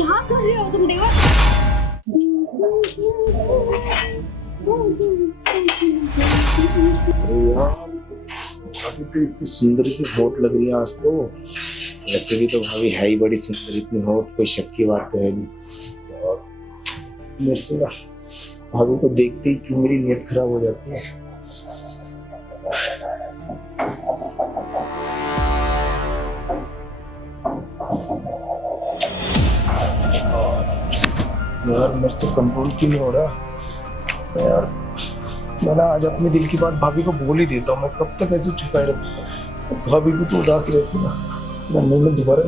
क्या कर रहे हो तुम देवर? अरे यार, भाभी तो इतनी सुंदर की हॉट लग रही है आज तो। ऐसे भी तो भाभी है ही बड़ी सुंदर, इतनी हॉट, कोई शक की बात तो है नहीं। और मेरे से ना भाभी को देखते ही क्यों मेरी नीयत खराब हो जाती है। यार मेरे से कंट्रोल क्यों नहीं हो रहा यार। मैं ना आज अपने दिल की बात भाभी को बोल ही देता हूँ। मैं कब तक ऐसे छुपाए रखूंगा? भाभी भी तो उदास रहती है ना। मैं नहीं, मैं दोबारा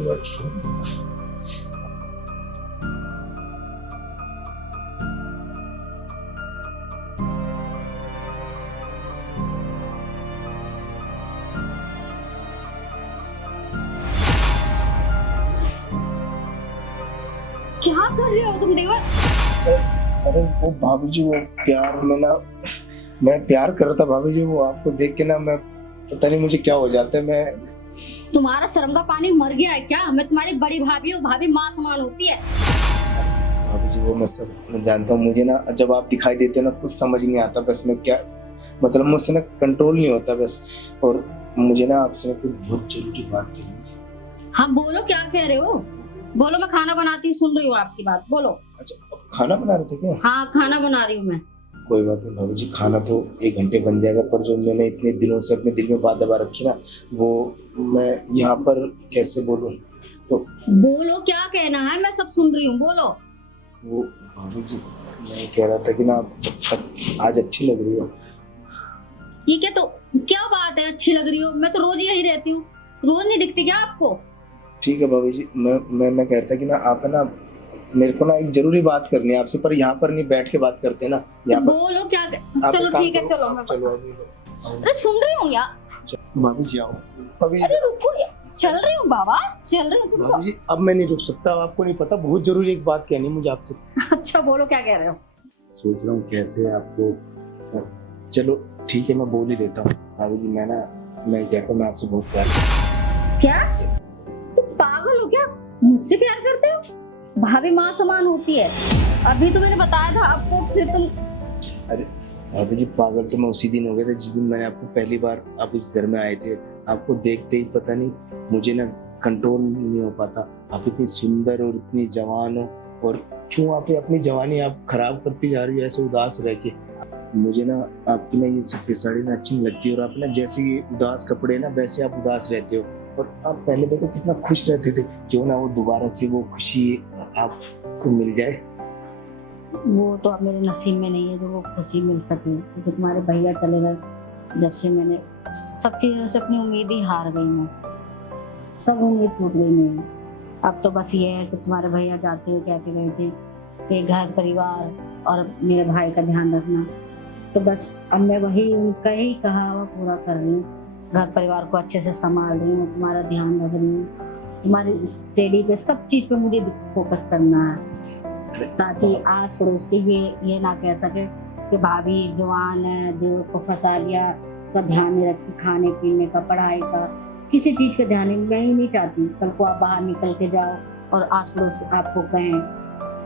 क्या कर रहे हो तुम देवर? अरे वो भाभी जी, वो प्यार में ना, मैं प्यार कर रहा था भाभी जी। वो आपको देख के ना, मैं पता नहीं मुझे क्या हो जाता है। मैं तुम्हारा शर्म का पानी मर गया है क्या? मैं तुम्हारी बड़ी भाभी हूँ, भाभी माँ समान होती है। भाभी जी, वो मैं सब जानता हूँ। मुझे ना जब आप दिखाई देते हो ना, कुछ समझ नहीं आता। बस मैं क्या मतलब, मुझसे ना कंट्रोल नहीं होता बस। और मुझे ना आपसे कुछ बहुत जरूरी बात करनी है। हाँ बोलो, क्या कह रहे हो? बोलो, मैं खाना बनाती हूँ, सुन रही हूँ आपकी बात, बोलो। अच्छा, अब खाना बना रहे थे क्या? हाँ खाना बना रही हूँ मैं। कोई बात नहीं भाभी जी, खाना तो 1 घंटे बन जाएगा। पर जो मैंने इतने दिनों से अपने दिल में बात दबा रखी ना, वो मैं यहाँ पर कैसे बोलूँ? तो बोलो, क्या कहना है, मैं सब सुन रही हूँ, बोलो। वो भाभी जी, मैं कह रहा था कि ना आप आज अच्छी लग रही हो। ये क्या, तो क्या बात है, अच्छी लग रही हो? मैं तो रोज यही रहती हूँ, रोज नहीं दिखती क्या आपको? ठीक है भाभी जी, मैं कह रहा था कि ना आप है ना, मेरे को ना एक जरूरी बात करनी है आपसे। पर यहाँ पर नहीं, बैठ के बात करते हैं ना यहाँ पर। बोलो क्या आप चलो एक काम ठीक है, करो, चलो आप मैं चलो अभी। अरे सुन रही हूँ यार। भाभी जी आओ अभी। अरे रुको यार, चल रही हूँ बाबा, चल रही हूँ, तुम भाभी जी अब मैं नहीं रुक सकता। आपको नहीं पता, बहुत जरूरी एक बात कहनी है मुझे आपसे। अच्छा बोलो, क्या कह रहे हो? सोच रहा हूँ कैसे आपको। चलो ठीक है, मैं बोल ही देता हूँ भाभी जी। मैं कहता हूँ, मैं आपसे बहुत प्यार करता क्या तुम पागल हो क्या? मुझसे प्यार करते हो? भाभी माँ समान होती है, अभी तो मैंने बताया था आपको, फिर तुम। अरे भाभी जी, पागल तो मैं उसी दिन हो गया था जिस दिन मैंने आपको पहली बार आप इस घर में आए थे। आपको देखते ही पता नहीं मुझे ना कंट्रोल नहीं हो पाता। आप इतनी सुंदर और इतनी जवान हो, और क्यों आप अपनी जवानी आप खराब करती जा रही हो ऐसे उदास रह के। मुझे ना आपकी ना ये सफेद साड़ी ना अच्छी नहीं लगती। और आप ना जैसे ये उदास कपड़े ना, वैसे आप उदास रहते हो। और आप पहले देखो कितना खुश रहते थे। क्यों ना वो दोबारा से वो खुशी आपको मिल जाए। वो तो अब मेरे नसीब में नहीं है जो वो खुशी मिल सके, क्योंकि तुम्हारे भैया चले गए जब से, मैंने सब चीजों से अपनी उम्मीद ही हार गई। मैं सब उम्मीद टूट गई मेरी। अब तो बस ये है कि तुम्हारे भैया जाते हुए कह के गए थे कि घर परिवार और मेरे भाई का ध्यान रखना। तो बस अब मैं वही उनका ही कहा हुआ पूरा कर रही हूँ। घर परिवार को अच्छे से संभाल रही हूँ, तुम्हारा ध्यान रख रही हूँ। तुम्हारी स्टडी पे, सब चीज पे मुझे फोकस करना है, ताकि आस पड़ोस के ये ना कह सके कि भाभी जवान है, देवर को फंसा लिया, उसका ध्यान नहीं रखती, खाने पीने का, पढ़ाई का, किसी चीज का ध्यान नहीं। मैं ही नहीं चाहती कल को आप बाहर निकल के जाओ और आस पड़ोस आपको कहें,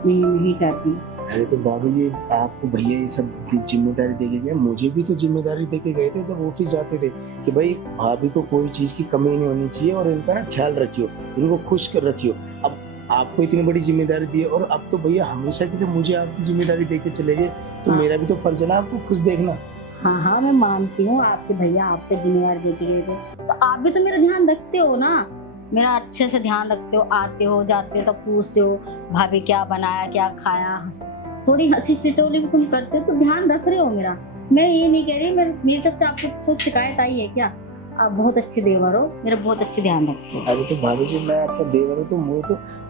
नहीं चाहती। अरे तो बाबू जी, आपको भैया ये सब जिम्मेदारी देके गए, मुझे भी तो जिम्मेदारी देके गए थे जब ऑफिस जाते थे कि भाई भाभी को कोई चीज की कमी नहीं होनी चाहिए और इनका ना ख्याल रखियो, इनको खुश कर रखियो। अब आपको इतनी बड़ी जिम्मेदारी दी है, और अब तो भैया हमेशा के लिए मुझे आपकी जिम्मेदारी देके चले गए, तो हाँ। मेरा भी तो फर्ज है ना आपको खुश देखना। हाँ हाँ मैं मानती हूँ, आपके भैया आप पे जिम्मेवारी देके गए थे, तो आप भी तो मेरा ध्यान रखते हो ना, मेरा अच्छे से ध्यान रखते हो, आते हो जाते हो तो पूछते हो भाभी क्या बनाया, क्या खाया, थोड़ी हंसी ठिठोली भी तुम करते हो, तो ध्यान रख रहे हो मेरा। मैं ये नहीं कह रही, मेरी तरफ से आपको कुछ शिकायत आई है क्या? आप बहुत अच्छे देवर हो, मेरा बहुत अच्छे ध्यान रखते हो। अरे तो भाभी जी, मैं आपका देवर हूँ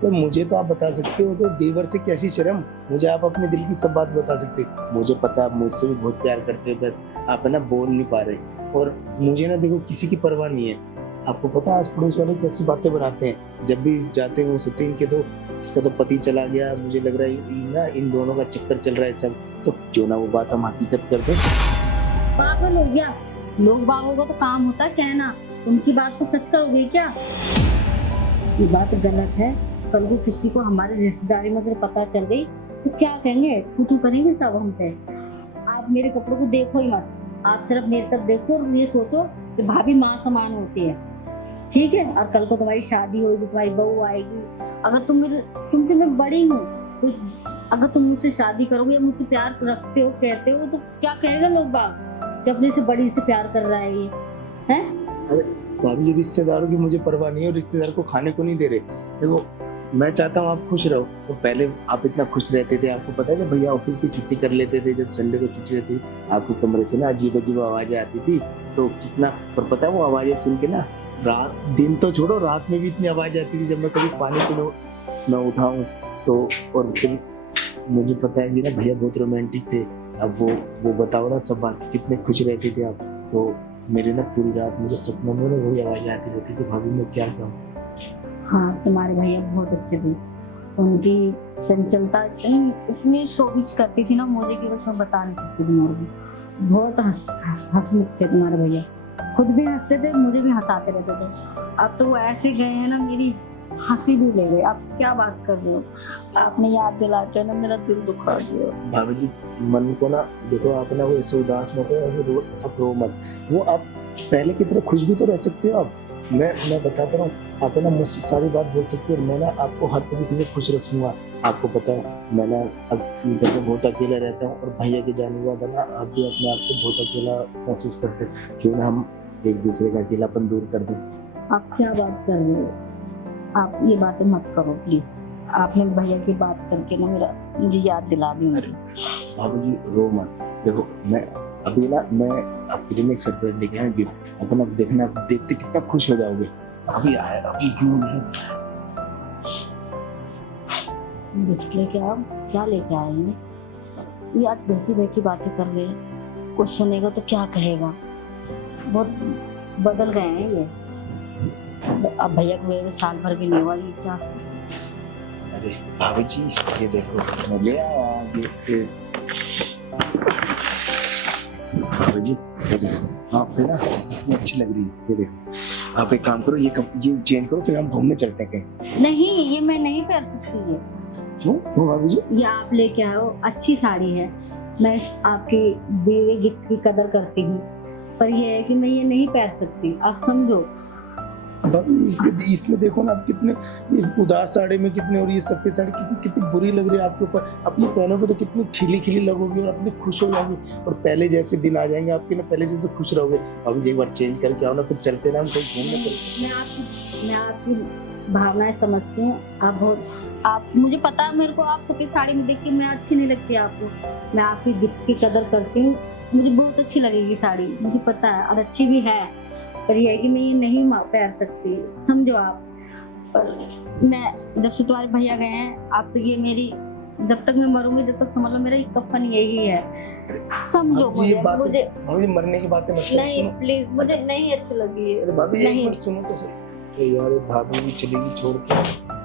तो मुझे तो आप बता सकते हो, तो देवर से कैसी शर्म। मुझे आप अपने दिल की सब बात बता सकते हो। मुझे पता है आप मुझसे भी बहुत प्यार करते हो, बस आप है ना बोल नहीं पा रहे। और मुझे ना देखो किसी की परवाह नहीं है। आपको पता है आस पड़ोस वाले कैसी बातें बनाते हैं, जब भी जाते हैं वो सोचते हैं इनके तो इसका तो पति चला गया, मुझे लग रहा है ना इन दोनों का चक्कर चल रहा है सब। तो क्यों ना वो बात हम हकीकत कर दें। पागल हो गया, लोग बागों का तो काम होता है कहना, उनकी बात को सच करोगे क्या? ये बात गलत है, कल को किसी को हमारी रिश्तेदारी में अगर पता चल गई तो क्या कहेंगे, तू करेंगे सब हम पे। आप मेरे कपड़ों को देखो ही मत, आप सिर्फ मेरे तक देखो और ये सोचो कि भाभी माँ समान होती है, ठीक है। और कल को तुम्हारी शादी होगी, तुम्हारी बहू आएगी, अगर तुमसे मैं बड़ी हूँ तो अगर तुम मुझसे शादी करोगे या मुझसे प्यार रखते हो कहते हो तो क्या कहेगा लोग बाग कि अपने से बड़ी से प्यार कर रहा है ये, है। अरे भाभी जी, रिश्तेदारों की मुझे परवाह नहीं है, रिश्तेदार को खाने को नहीं दे रहे। देखो मैं चाहता हूँ आप खुश रहो। तो पहले आप इतना खुश रहते थे, आपको पता है जब भैया ऑफिस की छुट्टी कर लेते थे, जब संडे को छुट्टी रहती आपके कमरे से ना अजीब अजीब आवाजें आती थी, तो कितना, और पता है वो आवाजें सुन के ना रात, दिन तो छोड़ो, रात में भी इतनी आवाज आती थी जब मैं कभी पानी पीने मैं उठाऊं तो। और फिर मुझे पता है कि ना भैया बहुत रोमांटिक थे। अब वो बताओ ना सब बात, कितने खुश रहते थे आप। तो मेरे ना पूरी रात मुझे सपनों में ना वही आवाज आती रहती थी, भाभी मैं क्या कहूँ। हाँ, तुम्हारे भैया बहुत अच्छे थे, उनकी चंचलता इतनी शोभित करती थी ना मुझे कि बस मैं बता नहीं सकती तुम्हारे को। बहुत हंसमुख थे तुम्हारे भैया, खुद भी हंसते थे, मुझे भी हंसाते रहते थे। अब तो वो ऐसे गए हैं ना, मेरी हंसी भी ले गए। आप क्या बात कर रहे हो, आपने याद दिला के ना मेरा दिल दुखा दिया। भाभी जी मन को ना देखो, आप ना वो ऐसे उदास मत हो, ऐसे आप रो मत। वो आप पहले की तरह खुश भी तो रह सकते हो। आप मैं बताता हूँ, आप ना मुझसे सारी बात बोल सकते हो, मैं ना आपको हर तरीके से खुश रखूंगा। आपको पता है मैं ना अब घर में बहुत अकेला रहता हूँ, और भैया के जाने के बाद ना आप भी अपने आप को बहुत अकेला महसूस करते हैं। क्यों ना हम एक दूसरे का अकेलापन दूर कर दें। आप क्या बात कर रहे हो, आप ये बातें मत करो प्लीज। आपने भैया की बात करके ना मुझे याद दिला दी उनकी। भाभी जी रो मत। देखो मैं अभी ना मैं आपके लिए एक सरप्राइज लेके आया गिफ्ट, अपना देखना, आप देखते कितना खुश हो जाओगे। अभी आया, अभी क्यों नहीं। गिफ्ट लेके आओ, क्या लेके आए हैं ये? आज बैठी बैठी बातें कर रहे हैं, कुछ सुनेगा तो क्या कहेगा। बहुत बदल गए हैं ये। अब भैया को हुए साल भर भी नहीं हुआ, ये क्या सोचे। अरे भाभी जी ये देखो मैं ले आया गिफ्ट। भाभी जी ये देखो, आप पे ना कितनी अच्छी लग रही है, ये देखो। आप एक काम करो, ये चेंज करो, फिर हम घूमने चलते हैं कहीं। नहीं, ये मैं नहीं पहन सकती है। क्यों भाभी जी? ये आप लेके आए हो, अच्छी साड़ी है, मैं आपके दिए हुए गिफ्ट की कदर करती हूँ, पर ये है कि मैं ये नहीं पहन सकती, आप समझो। इसमें देखो ना आप कितने, ये उदास साड़ी में कितने, और ये सफेद साड़ी कितनी बुरी लग रही है आपके ऊपर। आप ये पहनोगे तो कितनी खिली खिली लगोगी और अपने खुश हो जाओगे, और पहले जैसे दिन आ जाएंगे आपके ना, पहले जैसे खुश रहोगे। अब एक बार चेंज करके आओ ना, फिर चलते ना हम कहीं घूमने चलते। मैं आपकी भावनाएं समझती हूँ। आप मुझे पता है, मेरे को आप सफेद साड़ी में देख के मैं अच्छी नहीं लगती आपको। मैं आपकी गिफ्ट की कदर करती हूँ, मुझे बहुत अच्छी लगेगी साड़ी, मुझे पता है, और अच्छी भी है, पर यह है कि मैं ये नहीं पहन सकती, समझो आप। पर मैं जब से तुम्हारे भैया गए हैं, आप तो ये मेरी, जब तक मैं मरूंगी जब तक समझ लो मेरा एक कफन यही है, समझो। मुझे भाभी मरने की बातें मत नहीं, प्लीज, मुझे नहीं अच्छी लगी है। भाभी एक मिनट सुनो तो सही। यार भाभी भी चलेगी छोड़ के।